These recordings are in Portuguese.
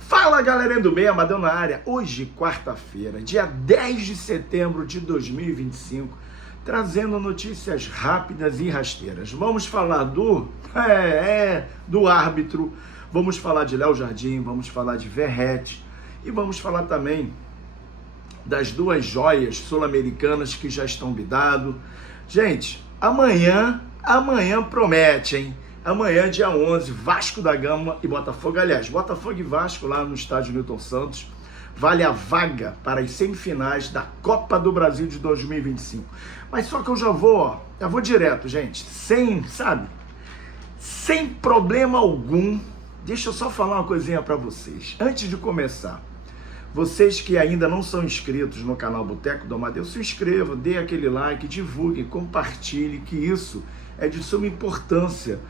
Fala galerinha do bem, Amadeu na área. Hoje, quarta-feira, dia 10 de setembro de 2025, trazendo notícias rápidas e rasteiras. Vamos falar do árbitro, vamos falar de Léo Jardim, vamos falar de Verratti e vamos falar também das duas joias sul-americanas que já estão bidadas. Gente, amanhã promete, hein? Amanhã, dia 11, Vasco da Gama e Botafogo. Aliás, Botafogo e Vasco lá no estádio Newton Santos. Vale a vaga para as semifinais da Copa do Brasil de 2025. Mas só que eu já vou direto, gente. Sem problema algum. Deixa eu só falar uma coisinha para vocês. Antes de começar, vocês que ainda não são inscritos no canal Boteco do Amadeu, se inscrevam, dê aquele like, divulguem, compartilhem, que isso é de suma importância,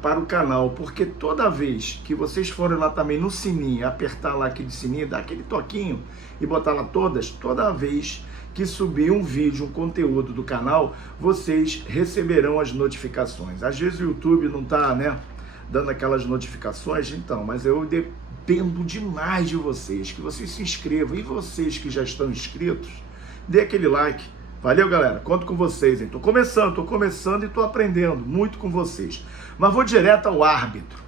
para o canal, porque toda vez que vocês forem lá também no sininho, apertar lá aquele sininho, dar aquele toquinho e botar lá toda vez que subir um vídeo, um conteúdo do canal, vocês receberão as notificações. Às vezes o YouTube não tá, dando aquelas notificações, então, mas eu dependo demais de vocês, que vocês se inscrevam, e vocês que já estão inscritos, dê aquele like. Valeu, galera, conto com vocês, hein? Tô começando e tô aprendendo muito com vocês. Mas vou direto ao árbitro.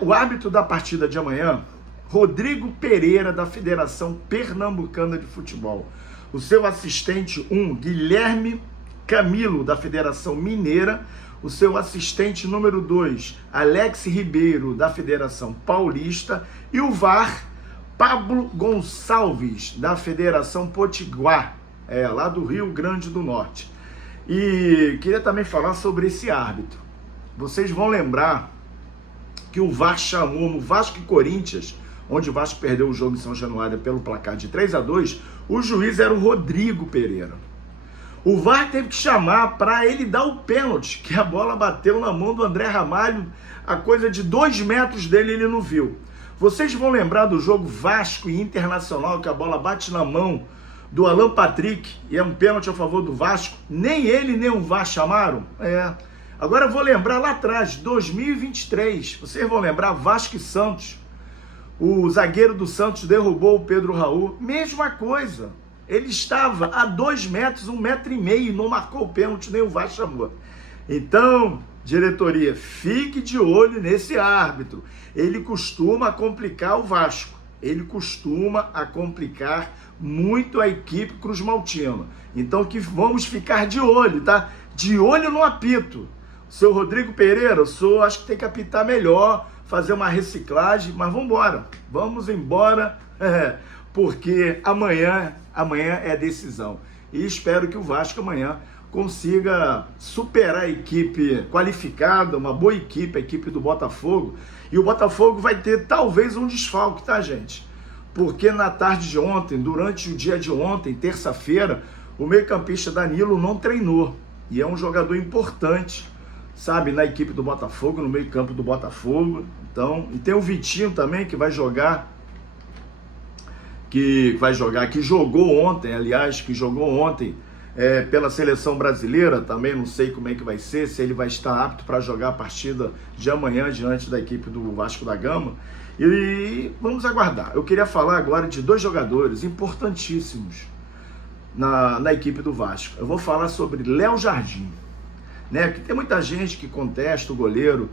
O árbitro da partida de amanhã, Rodrigo Pereira, da Federação Pernambucana de Futebol. O seu assistente 1, Guilherme Camilo, da Federação Mineira. O seu assistente número 2, Alex Ribeiro, da Federação Paulista. E o VAR, Pablo Gonçalves, da Federação Potiguar, lá do Rio Grande do Norte. E queria também falar sobre esse árbitro. Vocês vão lembrar que o VAR chamou no Vasco e Corinthians, onde o Vasco perdeu o jogo em São Januário pelo placar de 3-2, o juiz era o Rodrigo Pereira. O VAR teve que chamar para ele dar o pênalti, que a bola bateu na mão do André Ramalho, a coisa de 2 metros dele ele não viu. Vocês vão lembrar do jogo Vasco e Internacional, que a bola bate na mão do Alan Patrick, e é um pênalti a favor do Vasco, nem ele nem o VAR chamaram? Agora eu vou lembrar lá atrás, 2023, vocês vão lembrar Vasco e Santos, o zagueiro do Santos derrubou o Pedro Raul, mesma coisa, ele estava a 2 metros, 1,5 metro, e não marcou o pênalti, nem o VAR chamou. Então, diretoria, fique de olho nesse árbitro, ele costuma complicar o Vasco. Ele costuma complicar muito a equipe cruzmaltina. Então que vamos ficar de olho, tá? De olho no apito. O seu Rodrigo Pereira, acho que tem que apitar melhor, fazer uma reciclagem, mas vamos embora, porque amanhã é decisão. E espero que o Vasco amanhã consiga superar a equipe qualificada, uma boa equipe, a equipe do Botafogo. E o Botafogo vai ter talvez um desfalque, tá, gente? Porque na tarde de ontem, durante o dia de ontem, terça-feira, o meio-campista Danilo não treinou. E é um jogador importante, na equipe do Botafogo, no meio-campo do Botafogo. Então, e tem o Vitinho também, que jogou ontem, pela seleção brasileira, também não sei como é que vai ser, se ele vai estar apto para jogar a partida de amanhã diante da equipe do Vasco da Gama, e vamos aguardar. Eu queria falar agora de 2 jogadores importantíssimos na equipe do Vasco. Eu vou falar sobre Léo Jardim, que tem muita gente que contesta o goleiro.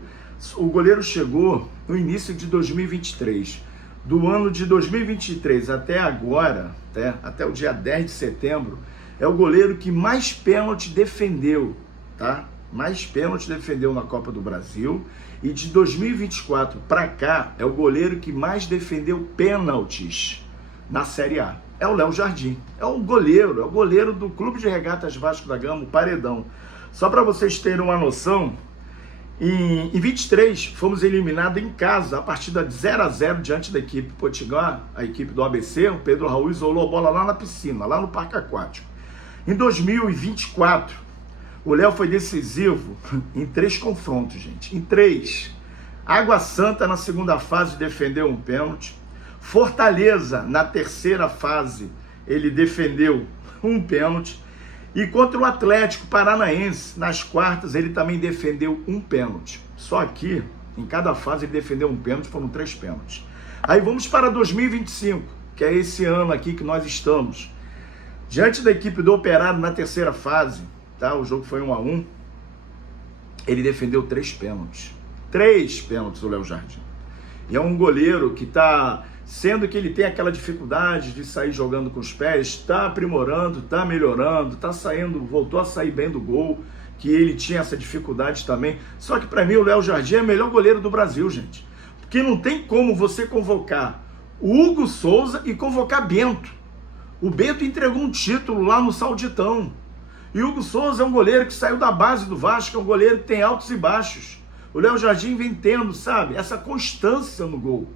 O goleiro chegou no início de 2023, do ano de 2023 até agora, até o dia 10 de setembro, é o goleiro que mais pênalti defendeu, tá? Mais pênalti defendeu na Copa do Brasil. E de 2024 para cá, é o goleiro que mais defendeu pênaltis na Série A. É o Léo Jardim. É o goleiro do Clube de Regatas Vasco da Gama, o Paredão. Só para vocês terem uma noção, em 23 fomos eliminados em casa, a partida de 0-0 diante da equipe Potiguar, a equipe do ABC. O Pedro Raul isolou a bola lá na piscina, lá no Parque Aquático. Em 2024, o Léo foi decisivo em 3 confrontos, gente. Em 3. Água Santa, na segunda fase, defendeu um pênalti. Fortaleza, na terceira fase, ele defendeu um pênalti. E contra o Atlético Paranaense, nas quartas, ele também defendeu um pênalti. Só que, em cada fase, ele defendeu um pênalti, foram 3 pênaltis. Aí vamos para 2025, que é esse ano aqui que nós estamos. Diante da equipe do Operário na terceira fase, tá? O jogo foi 1-1. Ele defendeu 3 pênaltis. 3 pênaltis, o Léo Jardim. E é um goleiro que está, sendo que ele tem aquela dificuldade de sair jogando com os pés, está aprimorando, está melhorando, está saindo, voltou a sair bem do gol, que ele tinha essa dificuldade também. Só que para mim o Léo Jardim é o melhor goleiro do Brasil, gente. Porque não tem como você convocar o Hugo Souza e convocar Bento. O Bento entregou um título lá no Sauditão. E o Hugo Souza é um goleiro que saiu da base do Vasco, é um goleiro que tem altos e baixos. O Léo Jardim vem tendo, sabe, essa constância no gol.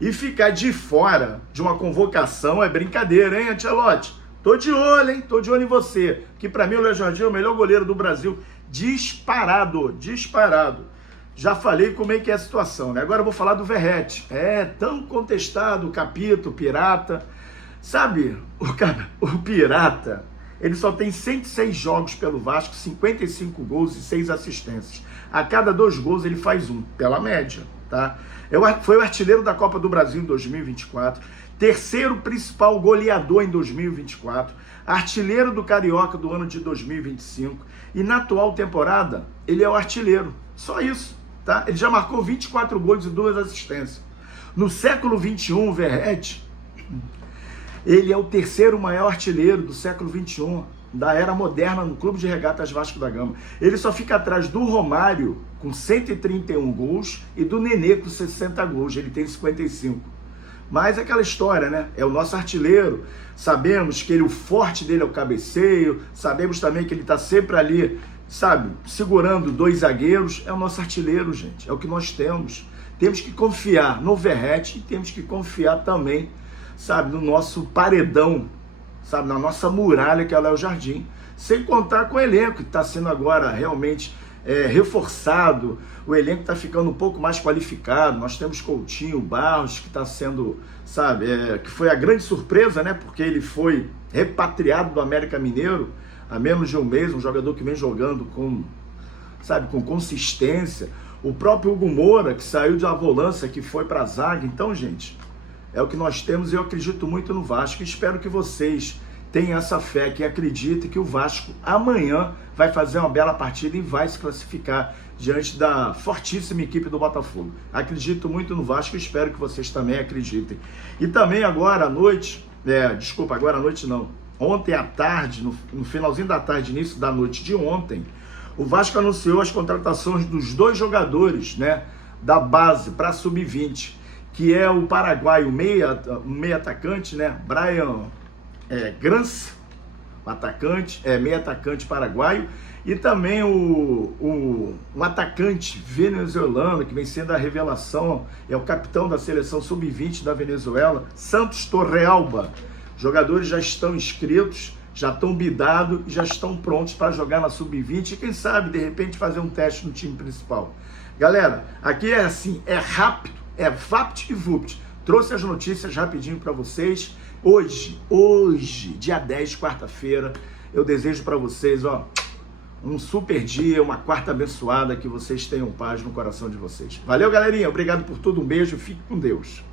E ficar de fora de uma convocação é brincadeira, hein, Ancelotti? Tô de olho, hein? Tô de olho em você. Que para mim o Léo Jardim é o melhor goleiro do Brasil. Disparado, disparado. Já falei como é que é a situação, né? Agora eu vou falar do Verratti. É tão contestado o Capito, o Pirata. Sabe, o Pirata, ele só tem 106 jogos pelo Vasco, 55 gols e 6 assistências. A cada 2 gols ele faz 1, pela média, tá? Foi o artilheiro da Copa do Brasil em 2024, terceiro principal goleador em 2024, artilheiro do Carioca do ano de 2025 e na atual temporada ele é o artilheiro. Só isso, tá? Ele já marcou 24 gols e 2 assistências. No século XXI, o Verratti, ele é o terceiro maior artilheiro do século XXI, da era moderna no Clube de Regatas Vasco da Gama. Ele só fica atrás do Romário, com 131 gols, e do Nenê, com 60 gols. Ele tem 55. Mas é aquela história, né? É o nosso artilheiro. Sabemos que o forte dele é o cabeceio, sabemos também que ele está sempre ali, sabe, segurando 2 zagueiros. É o nosso artilheiro, gente. É o que nós temos. Temos que confiar no Verratti e temos que confiar também, sabe, no nosso paredão, sabe, na nossa muralha, que é o Léo Jardim, sem contar com o elenco, que está sendo agora realmente reforçado. O elenco está ficando um pouco mais qualificado. Nós temos Coutinho, Barros, que está sendo, sabe, que foi a grande surpresa, né, porque ele foi repatriado do América Mineiro há menos de um mês, um jogador que vem jogando com, sabe, com consistência. O próprio Hugo Moura, que saiu de uma volância, que foi para a zaga. Então, gente, é o que nós temos e eu acredito muito no Vasco. Espero que vocês tenham essa fé, que acreditem que o Vasco amanhã vai fazer uma bela partida e vai se classificar diante da fortíssima equipe do Botafogo. Acredito muito no Vasco e espero que vocês também acreditem. E também agora à noite, agora à noite não, ontem à tarde, no finalzinho da tarde, início da noite de ontem, o Vasco anunciou as contratações dos 2 jogadores, né, da base para sub-20, que é o paraguaio, meia atacante, né? Brian Grans, meia atacante paraguaio, e também um atacante venezuelano, que vem sendo a revelação, é o capitão da seleção sub-20 da Venezuela, Santos Torrealba. Os jogadores já estão inscritos, já estão bidados e já estão prontos para jogar na sub-20 e quem sabe, de repente, fazer um teste no time principal. Galera, aqui é assim, é rápido, é vapt e vupt. Trouxe as notícias rapidinho para vocês. Hoje, dia 10, quarta-feira, eu desejo para vocês, um super dia, uma quarta abençoada, que vocês tenham paz no coração de vocês. Valeu, galerinha. Obrigado por tudo. Um beijo. Fique com Deus.